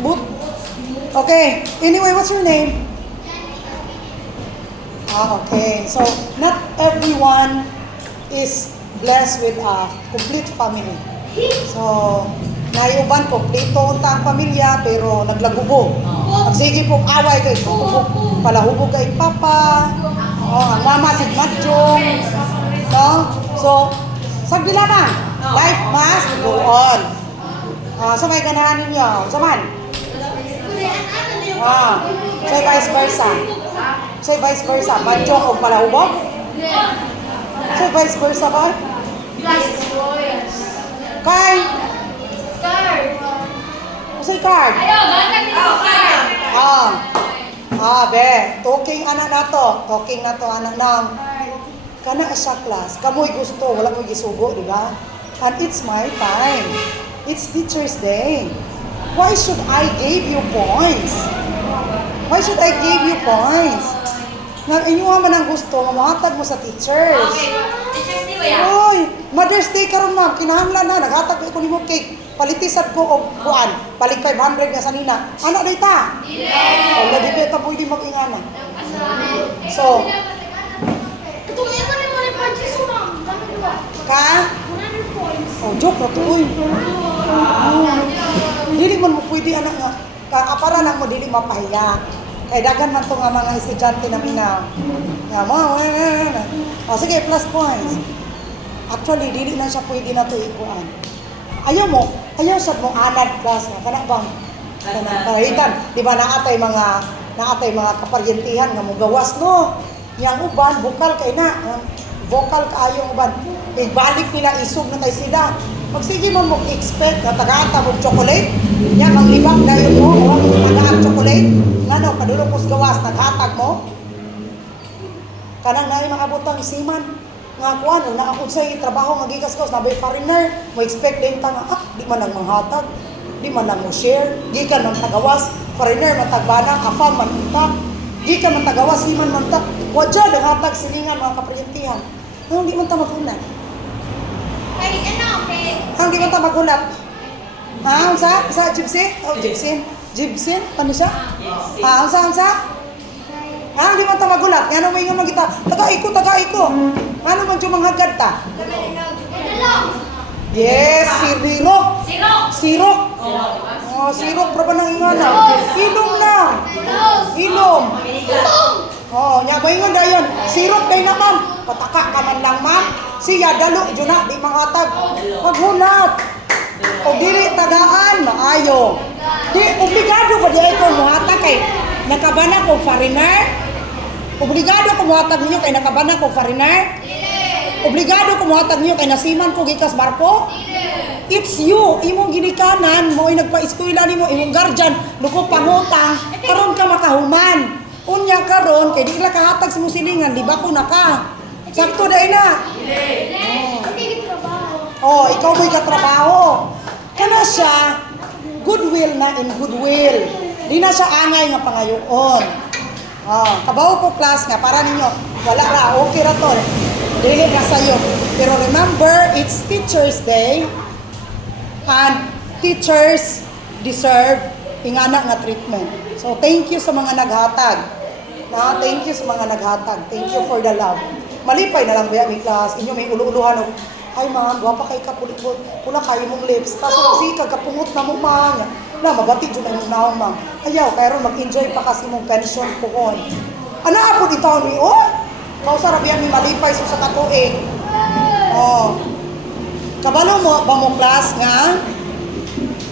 But. Okay. Anyway, what's your name? Okay. So, not everyone is blessed with a complete family. So, naiuban ko, plito unta ang pamilya, pero naglagubog. Sige pong away kay palahubog kay papa, ang mama si Madjong, no? So, sagdila na, life must go on. So, may ganahan ninyo. Saman? Say vice versa. Say vice versa. Madjong o palahubog? Say vice versa ba? Kay? Say card. Be. Talking anak na to. Talking na to anak ng kana sa class. Kamoy gusto. Wala mo gisugo, di ba? And it's my time. It's Teacher's Day. Why should I give you points? Why should I give you points? Nga inyo man ang gusto, mamatag mo sa teachers. Okay. Teacher's Day ba yan? Oy, Mother's Day karon ma'am, kinahanglan na naghatag ko nimo cake. Palitisan ko og kuan, palig 500 nga sanina. Ano dayta? O lagi beta pwede mag-ingana. So, ka? Oh, joke na to, uy. Dili man mo pwede anak nga, para lang mo dili mapahiya. Kay dagan man to nga mga estudyante na minaw. Nga mo, sige, plus points. Actually, dili na siya pwede na to ikuan. Ayaw sa mong anad class na, kana bang, kanahitan, di ba naatay mga kaparyentihan nga mong gawas, no? Yang uban, vocal kaayo uban. Ibalik nila, isog na kay sila. Pag sige mo mag-expect na tagaata mo chocolate, yan, maglibak na yun mo, tagaat chocolate, ano, padulong mo sa gawas, naghatag mo, kanang na yung mga butang isiman, nga kuan, na ako sa trabaho, magigas ko, nabay foreigner, mo expect din ta nga, di man lang manghatag, di man lang mo share, di ka nang tagawas, foreigner, matagbana, afam, manuntak, di ka man tagawas, di man mantak, wadya, naghatag, silingan, mga kaparyentihan, di man ta magulat. Di man ta magulat. Sa Gypsy? Oh, Gypsy? Ano siya? Unsa? Di man ta magulat. Ngano may nga magita, taga-iko. Ngano man yung manghagad ta? Yes, sirok. Sirok, pero pa nang ingana. Ilom. Nya ba ingon dayon? Sirok day na ma'am. Pataka ka man lang ma'am. Siya dalo jud na di manghatag. Maghulat. O dili tagaan maayo. Di obligado ba di ko muhatag kay nakabana ko foreigner? Obligado ko muhatag ninyo kay nakabana ko foreigner? Obligado ko muhatag ninyo kay nasiman ko gikas barko? It's you, imong ginikanan mo ay nagpa-eskwela nimo imong guardian luko pangutang karon ka makahuman. Unya karon kay di la kahatag sa musilingan, di ba ko na ka? Sakto dai na. Ikaw mo'y katrabaho. Kana siya goodwill na in goodwill. Di na siya angay nga pangayoon. Kabaw ko class nga para ninyo wala ra okay ra to. Dili ka sayo. Pero remember, it's Teacher's Day and teachers deserve ingana nga treatment. So thank you sa mga naghatag. Thank you sa mga naghatag. Thank you for the love. Malipay na lang ba yung class? Inyo may ulu-uluhan. Ay ma'am, wapa kay kapulit-pulit. Pula kayo mong lips. Kaso kasi kagkapungot na mo ma'am. Mabati dyan na yung naong ma'am. Ayaw, kaya mag-enjoy pa kasi mong pension po. Ano po dito ni? Kausarap yan ni malipay sa katuig. Kabalo mo ba mo class nga?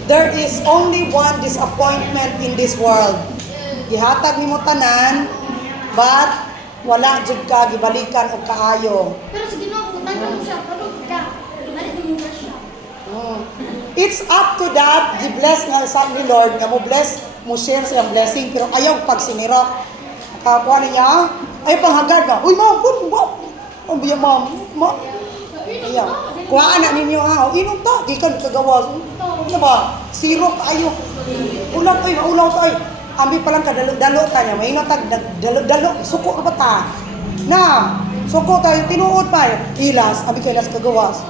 There is only one disappointment in this world. Gihatag ni mo tanan, but wala jud ka gibalikan og kaayo. Pero sa Ginoo ko tanong mo siya, pero ka, dali mo siya. It's up to that, gi-bless nga sa ni Lord nga mo bless, mo share sa blessing pero ayaw pag sinira. Kakuha niya, ay panghagad ka. Uy ma'am, ang biya ma'am. Ayaw. Kuhaan na ninyo inom ta, di ka nagkagawas. Ano ba? Sirok ayo. Ulang ay, maulaw tayo. Ambi palang kadalo-dalo ta niya. May inatag, dalo-dalo. Suko ka ba ta? Na, suko tayo, tinuod pa. Ilas, ambi ka ilas kagawas.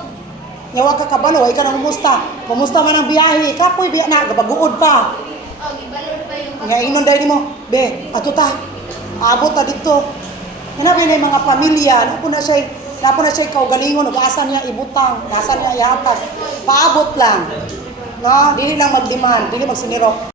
Nga wa ka kabalo, ay ka nang kumusta. Kumusta man ang biyahe, kapoy biya na, gabaguod pa. Oh, gibalor pa yung Nga ingon dahil mo, be, ato ta, abot ta dito. Hanabi na yung mga pamilya, napo na siya kaugalingon, nag-asa niya ibutang, nasa niya ihatag. Paabot lang. No, dili lang mag-demand, dili magsinirok.